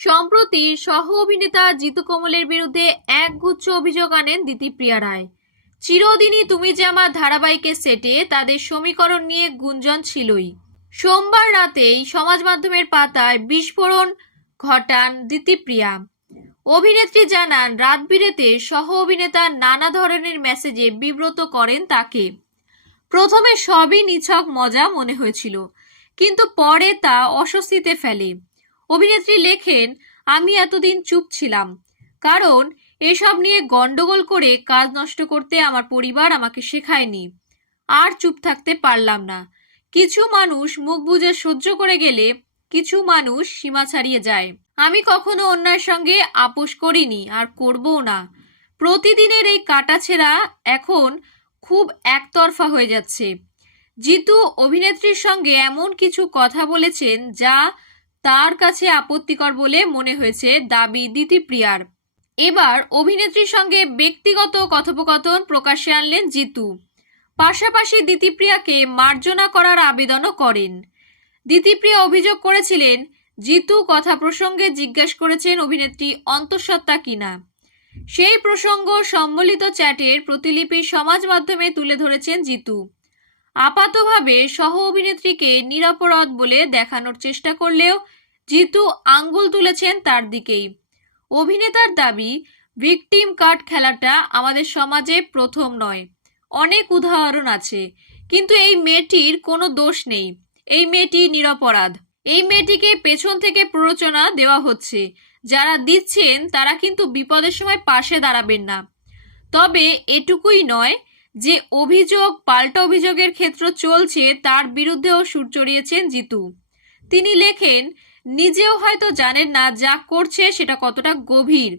সম্প্রতি সহ অভিনেতা জিতু কমলের বিরুদ্ধে একগুচ্ছ অভিযোগ আনেন দিতিপ্রিয়া রায়। চিরদিনই তুমি যে আমার ধারাবাহিকের সেটে তাদের সমীকরণ নিয়ে গুঞ্জন ছিলই। সোমবার রাতেই সমাজ মাধ্যমের পাতায় বিস্ফোরণ ঘটান দিতিপ্রিয়া অভিনেত্রী জানান, রাত বিরেতে সহ অভিনেতা নানা ধরনের মেসেজে বিব্রত করেন তাকে। প্রথমে সবই নিছক মজা মনে হয়েছিল, কিন্তু পরে তা অস্বস্তিতে ফেলে। অভিনেত্রী লেখেন, আমি এতদিন চুপ ছিলাম। কারণ এসব নিয়ে গন্ডগোল করে কাজ নষ্ট করতে আমার পরিবার আমাকে শেখায়নি। আর চুপ থাকতে পারলাম না। কিছু মানুষ মুখ বুজে সহ্য করে গেলে কিছু মানুষ সীমা ছাড়িয়ে যায়। আমি কখনো অন্যায়ের সঙ্গে আপোষ করিনি আর করবও না। প্রতিদিনের এই কাটাছেড়া এখন খুব একতরফা হয়ে যাচ্ছে। জিতু অভিনেত্রীর সঙ্গে এমন কিছু কথা বলেছেন যা তার কাছে আপত্তিকর বলে মনে হয়েছে দাবি দিতিপ্রিয়ার। এবার অভিনেত্রীর সঙ্গে ব্যক্তিগত কথোপকথন প্রকাশ্যে আনলেন জিতু। পাশাপাশি দিতিপ্রিয়াকে মার্জনা করার আবেদনও করেন। দিতিপ্রিয়া অভিযোগ করেছিলেন, জিতু কথা প্রসঙ্গে জিজ্ঞেস করেছেন অভিনেত্রী অন্তঃসত্ত্বা কিনা। সেই প্রসঙ্গ সম্বলিত চ্যাটের প্রতিলিপি সমাজ মাধ্যমে তুলে ধরেছেন জিতু। আপাতভাবে সহ অভিনেত্রীকে নিরাপরাধ বলে দেখানোর চেষ্টা করলেও জিতু আঙ্গুল তুলেছেন তার দিকেই। অভিনেতার দাবি, ভিকটিম কার্ড খেলাটা আমাদের সমাজে প্রথম নয়। অনেক উদাহরণ আছে, কিন্তু এই মেয়েটির কোনো দোষ নেই। এই মেয়েটি নিরপরাধ। এই মেয়েটিকে পেছন থেকে প্ররোচনা দেওয়া হচ্ছে। যারা দিচ্ছেন তারা কিন্তু বিপদের সময় পাশে দাঁড়াবেন না। তবে এটুকুই নয় যে অভিযোগ, পাল্টা অভিযোগের ক্ষেত্র চলছে, তার বিরুদ্ধেও সুর চড়িয়েছেন জিতু। তিনি লেখেন, নিজেও হয়তো জানেন না যা করছে সেটা কতটা গভীর।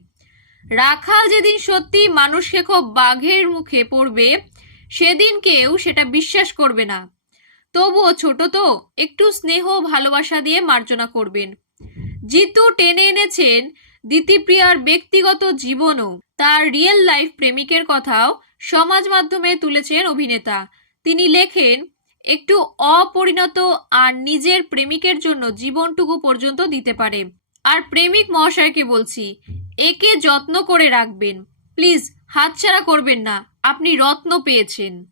রাখাল যেদিন সত্যি মানুষ খেকো বাঘের মুখে পড়বে সেদিন কেউ সেটা বিশ্বাস করবে না। তবুও ছোট তো, একটু স্নেহ ভালোবাসা দিয়ে মার্জনা করবেন। জিতু টেনে এনেছেন দিতিপ্রিয়ার ব্যক্তিগত জীবনও। তার রিয়েল লাইফ প্রেমিকের কথাও সমাজ মাধ্যমে তুলেছেন অভিনেতা। তিনি লেখেন, একটু অপরিণত আর নিজের প্রেমিকের জন্য জীবনটুকু পর্যন্ত দিতে পারে। আর প্রেমিক মহাশয়কে বলছি, একে যত্ন করে রাখবেন। প্লিজ, হাতছাড়া করবেন না। আপনি রত্ন পেয়েছেন।